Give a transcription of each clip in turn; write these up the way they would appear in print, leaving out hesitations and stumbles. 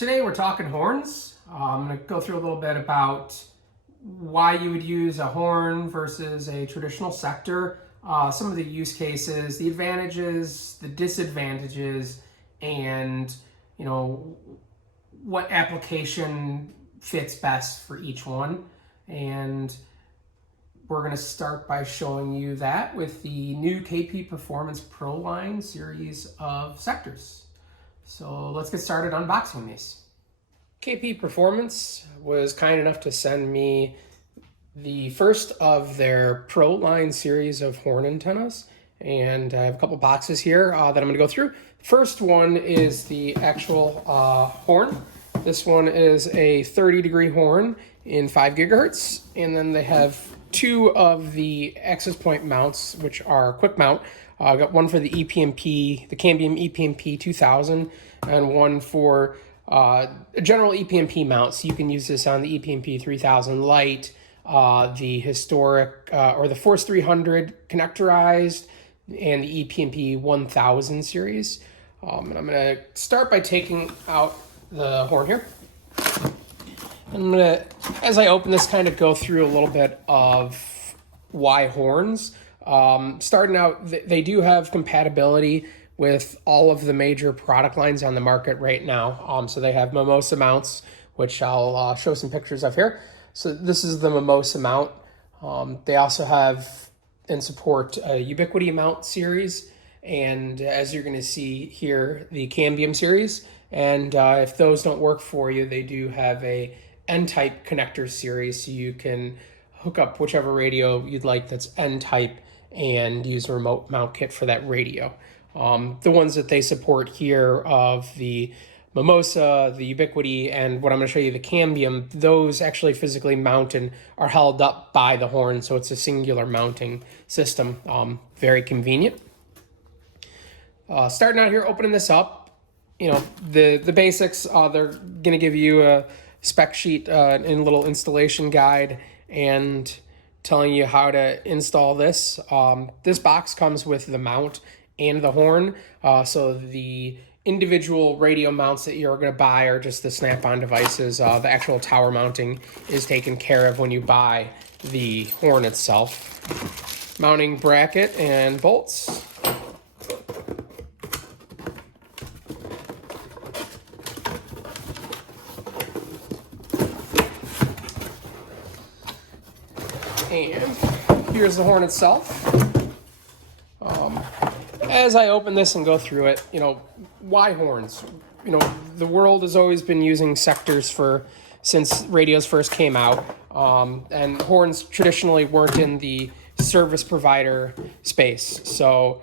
Today we're talking horns. I'm going to go through a little bit about why you would use a horn versus a traditional sector, some of the use cases, the advantages, the disadvantages, and what application fits best for each one. And we're going to start by showing you that with the new KP Performance ProLine series of sectors. So let's get started unboxing these. KP Performance was kind enough to send me the first of their ProLine series of horn antennas, and I have a couple boxes here that I'm going to go through. First one is the actual horn. This one is a 30-degree horn in 5 gigahertz, and then they have two of the access point mounts, which are quick mount. I got one for the EPMP, the Cambium EPMP 2000, and one for a general EPMP mount. So you can use this on the EPMP 3000 Lite, the historic or the Force 300 connectorized, and the EPMP 1000 series. And I'm going to start by taking out the horn here. I'm going to, as I open this, kind of go through a little bit of why horns. Starting out, they do have compatibility with all of the major product lines on the market right now. So they have Mimosa mounts, which I'll show some pictures of here. So this is the Mimosa mount. They also have and support a Ubiquity mount series, and as you're going to see here, the Cambium series. And if those don't work for you, they do have a N-type connector series, so you can hook up whichever radio you'd like that's N-type and use a remote mount kit for that radio. The ones that they support here of the Mimosa, the Ubiquity, and what I'm going to show you, the Cambium, those actually physically mount and are held up by the horn, so it's a singular mounting system. Very convenient. Starting out here, opening this up, the basics, they're going to give you a spec sheet and a little installation guide and telling you how to install this. This box comes with the mount and the horn, so the individual radio mounts that you're going to buy are just the snap-on devices. The actual tower mounting is taken care of when you buy the horn itself. Mounting bracket and bolts. And here's the horn itself. As I open this and go through it, why horns? The world has always been using sectors since radios first came out, and horns traditionally weren't in the service provider space. So,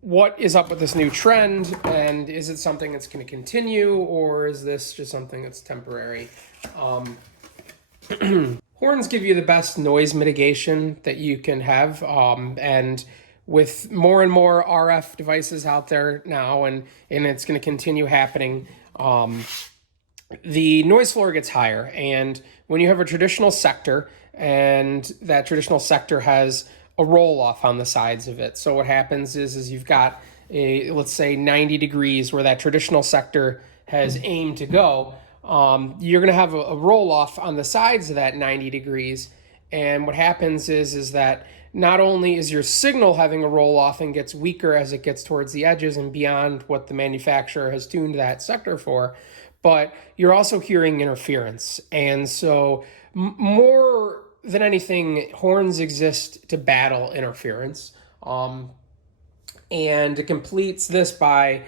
what is up with this new trend, and is it something that's going to continue, or is this just something that's temporary? Horns give you the best noise mitigation that you can have, and with more and more RF devices out there now, and it's going to continue happening, the noise floor gets higher. And when you have a traditional sector, and that traditional sector has a roll-off on the sides of it, so what happens is you've got let's say 90 degrees where that traditional sector has aimed to go. You're going to have a roll-off on the sides of that 90 degrees. And what happens is that not only is your signal having a roll-off and gets weaker as it gets towards the edges and beyond what the manufacturer has tuned that sector for, but you're also hearing interference. And so more than anything, horns exist to battle interference. And it completes this by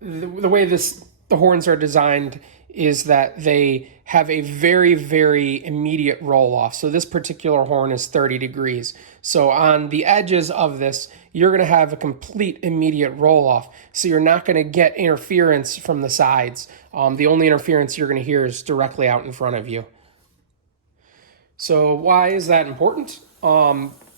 the way the horns are designed is that they have a very, very immediate roll-off. So this particular horn is 30 degrees. So on the edges of this, you're going to have a complete immediate roll-off. So you're not going to get interference from the sides. The only interference you're going to hear is directly out in front of you. So why is that important?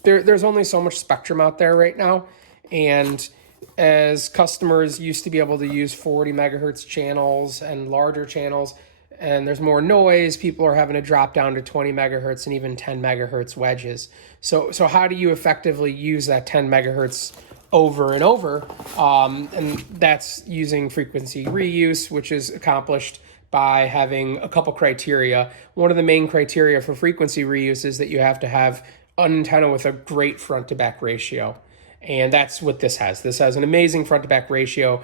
There's only so much spectrum out there right now, and as customers used to be able to use 40 megahertz channels and larger channels, and there's more noise, people are having to drop down to 20 megahertz and even 10 megahertz wedges. So how do you effectively use that 10 megahertz over and over, and that's using frequency reuse, which is accomplished by having a couple criteria. One of the main criteria for frequency reuse is that you have to have an antenna with a great front to back ratio. And that's what this has. This has an amazing front to back ratio.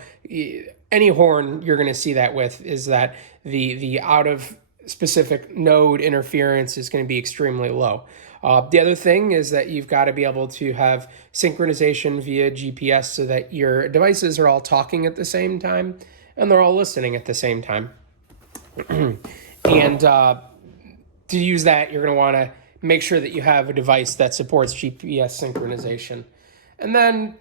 Any horn you're going to see that with is that the out of specific node interference is going to be extremely low. The other thing is that you've got to be able to have synchronization via GPS so that your devices are all talking at the same time and they're all listening at the same time. And to use that, you're going to want to make sure that you have a device that supports GPS synchronization. And then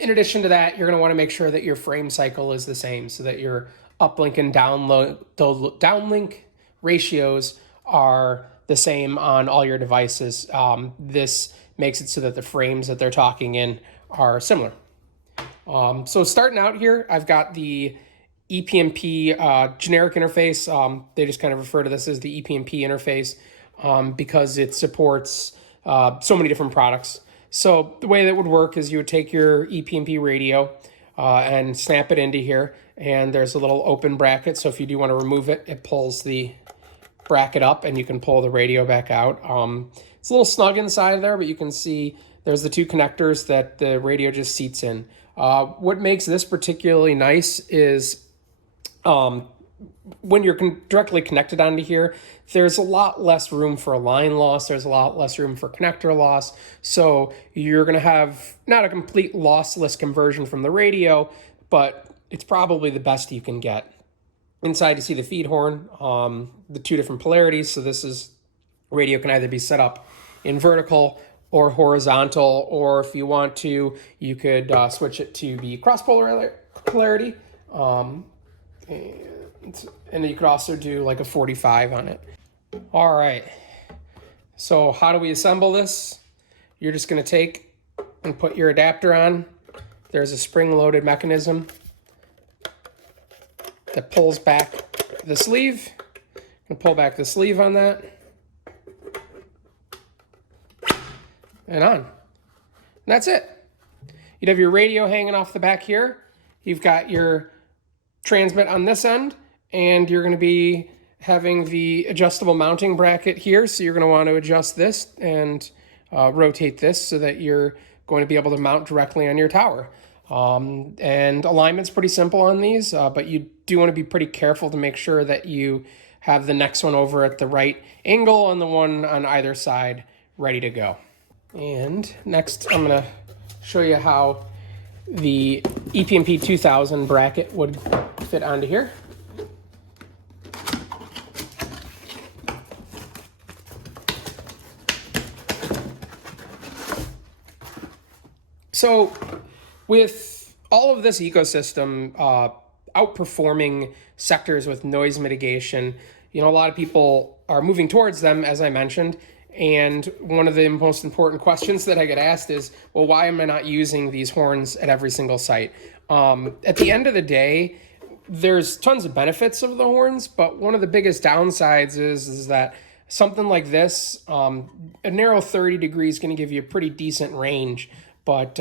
in addition to that, you're going to want to make sure that your frame cycle is the same so that your uplink and downlink ratios are the same on all your devices. This makes it so that the frames that they're talking in are similar. So starting out here, I've got the ePMP generic interface. They just kind of refer to this as the ePMP interface because it supports so many different products. So the way that would work is you would take your ePMP radio and snap it into here, and there's a little open bracket. So if you do want to remove it, it pulls the bracket up and you can pull the radio back out. It's a little snug inside there, but you can see there's the two connectors that the radio just seats in. What makes this particularly nice is when you're directly connected onto here, there's a lot less room for line loss. There's a lot less room for connector loss. So you're going to have not a complete lossless conversion from the radio, but it's probably the best you can get. Inside you see the feed horn, the two different polarities. So this is radio can either be set up in vertical or horizontal, or if you want to, you could switch it to the cross polarity. And you could also do like a 45 on it. All right, so how do we assemble this? You're just going to take and put your adapter on. There's a spring-loaded mechanism that pulls back the sleeve. And pull back the sleeve on that. And on. And that's it. You'd have your radio hanging off the back here. You've got your transmit on this end, and you're going to be having the adjustable mounting bracket here. So you're going to want to adjust this and rotate this so that you're going to be able to mount directly on your tower. And alignment's pretty simple on these, but you do want to be pretty careful to make sure that you have the next one over at the right angle and the one on either side ready to go. And next I'm going to show you how the ePMP 2000 bracket would fit onto here. So with all of this ecosystem outperforming sectors with noise mitigation, a lot of people are moving towards them, as I mentioned. And one of the most important questions that I get asked is, well, why am I not using these horns at every single site? At the end of the day, there's tons of benefits of the horns, but one of the biggest downsides is that something like this, a narrow 30 degrees is going to give you a pretty decent range. But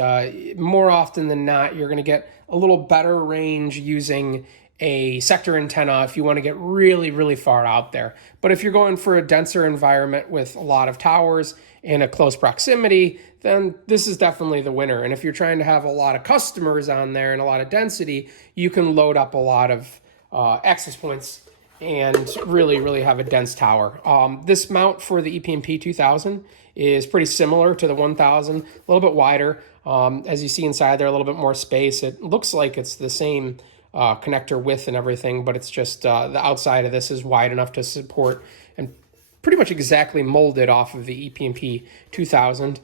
more often than not, you're going to get a little better range using a sector antenna if you want to get really, really far out there. But if you're going for a denser environment with a lot of towers in a close proximity, then this is definitely the winner. And if you're trying to have a lot of customers on there and a lot of density, you can load up a lot of access points and really, really have a dense tower. This mount for the ePMP 2000 is pretty similar to the 1000, a little bit wider. As you see inside there, a little bit more space. It looks like it's the same connector width and everything, but it's just the outside of this is wide enough to support and pretty much exactly molded off of the ePMP 2000.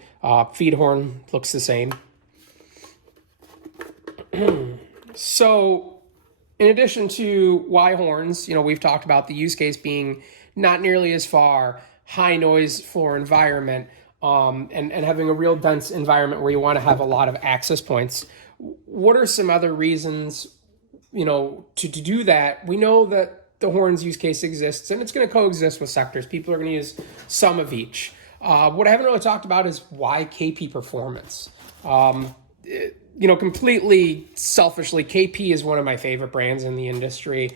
Feed horn looks the same. So in addition to Y horns, we've talked about the use case being not nearly as far, high noise floor environment, and having a real dense environment where you want to have a lot of access points. What are some other reasons, to do that? We know that the horns use case exists, and it's going to coexist with sectors. People are going to use some of each. What I haven't really talked about is why KP performance. completely selfishly, KP is one of my favorite brands in the industry.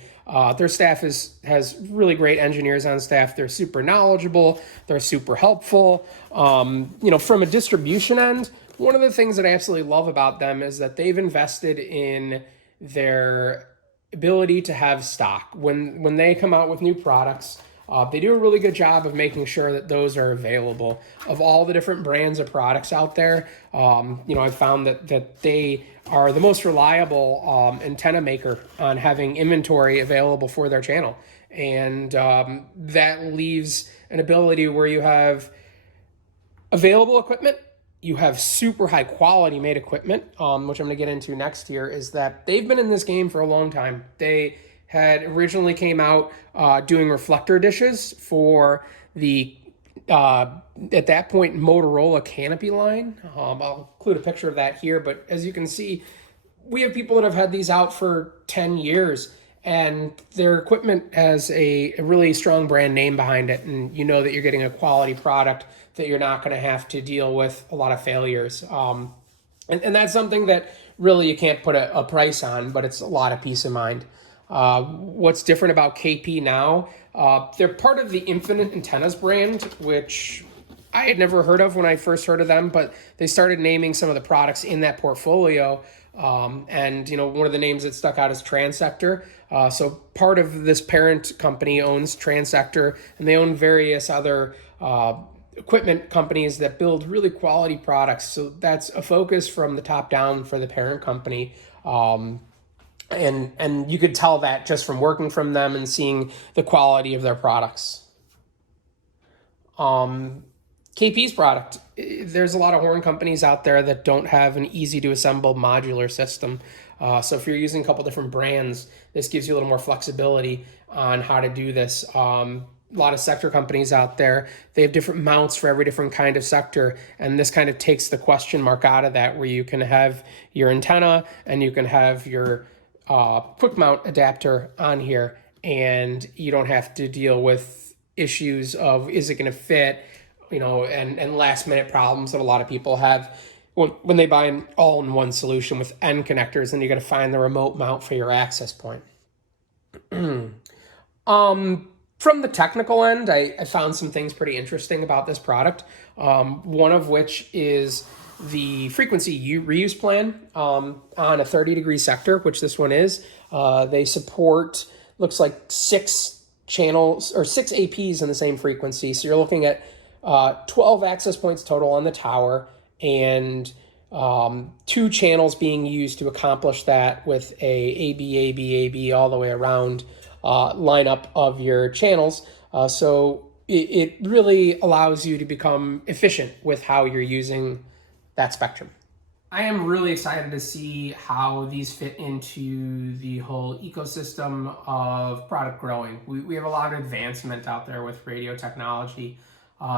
Their staff has really great engineers on staff. They're super knowledgeable. They're super helpful. From a distribution end, one of the things that I absolutely love about them is that they've invested in their ability to have stock. When they come out with new products, they do a really good job of making sure that those are available. Of all the different brands of products out there, I've found that they are the most reliable antenna maker on having inventory available for their channel. And that leaves an ability where you have available equipment, you have super high quality made equipment, which I'm going to get into next here, is that they've been in this game for a long time. They had originally came out doing reflector dishes for the, at that point, Motorola Canopy line. I'll include a picture of that here, but as you can see, we have people that have had these out for 10 years, and their equipment has a really strong brand name behind it, and you know that you're getting a quality product, that you're not going to have to deal with a lot of failures. And that's something that really you can't put a price on, but it's a lot of peace of mind. What's different about KP now, they're part of the Infinite Antennas brand, which I had never heard of when I first heard of them, but they started naming some of the products in that portfolio. And one of the names that stuck out is Transector. So part of this parent company owns Transector, and they own various other equipment companies that build really quality products. So that's a focus from the top down for the parent company. And you could tell that just from working from them and seeing the quality of their products. KP's product, there's a lot of horn companies out there that don't have an easy to assemble modular system. So if you're using a couple different brands, this gives you a little more flexibility on how to do this. A lot of sector companies out there, they have different mounts for every different kind of sector, and this kind of takes the question mark out of that, where you can have your antenna and you can have your quick mount adapter on here, and you don't have to deal with issues of is it going to fit, and last minute problems that a lot of people have when they buy an all-in-one solution with end connectors, and you got to find the remote mount for your access point. From the technical end, I found some things pretty interesting about this product. One of which is the frequency reuse plan on a 30-degree sector, which this one is. They support, looks like 6 channels or 6 APs in the same frequency. So you're looking at 12 access points total on the tower, and 2 channels being used to accomplish that with a AB all the way around lineup of your channels. So it really allows you to become efficient with how you're using that spectrum. I am really excited to see how these fit into the whole ecosystem of product growing. We have a lot of advancement out there with radio technology,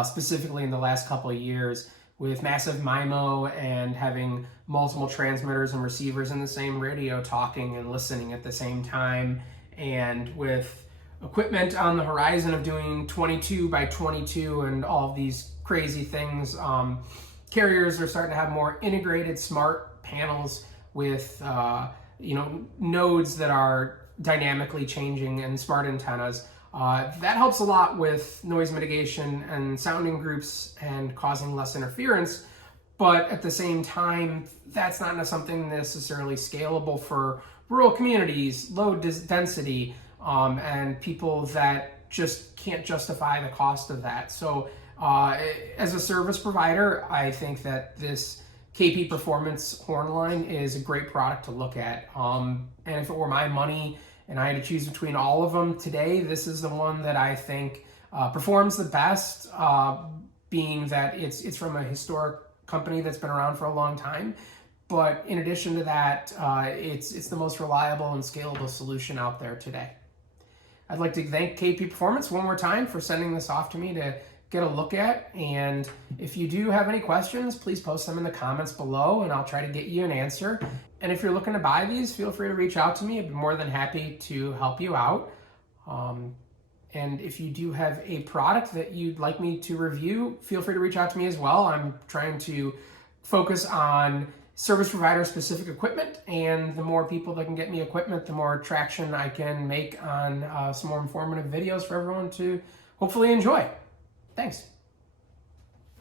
specifically in the last couple of years, with massive MIMO and having multiple transmitters and receivers in the same radio talking and listening at the same time, and with equipment on the horizon of doing 22 by 22 and all of these crazy things. Carriers are starting to have more integrated smart panels with nodes that are dynamically changing, and smart antennas. That helps a lot with noise mitigation and sounding groups and causing less interference, but at the same time, that's not something necessarily scalable for rural communities, low density, and people that just can't justify the cost of that. So as a service provider, I think that this KP Performance horn line is a great product to look at. And if it were my money and I had to choose between all of them today, this is the one that I think performs the best, being that it's from a historic company that's been around for a long time. But in addition to that, it's the most reliable and scalable solution out there today. I'd like to thank KP Performance one more time for sending this off to me to get a look at. And if you do have any questions, please post them in the comments below, and I'll try to get you an answer. And if you're looking to buy these, feel free to reach out to me. I'd be more than happy to help you out. And if you do have a product that you'd like me to review, feel free to reach out to me as well. I'm trying to focus on service provider specific equipment, and the more people that can get me equipment, the more traction I can make on some more informative videos for everyone to hopefully enjoy. Thanks.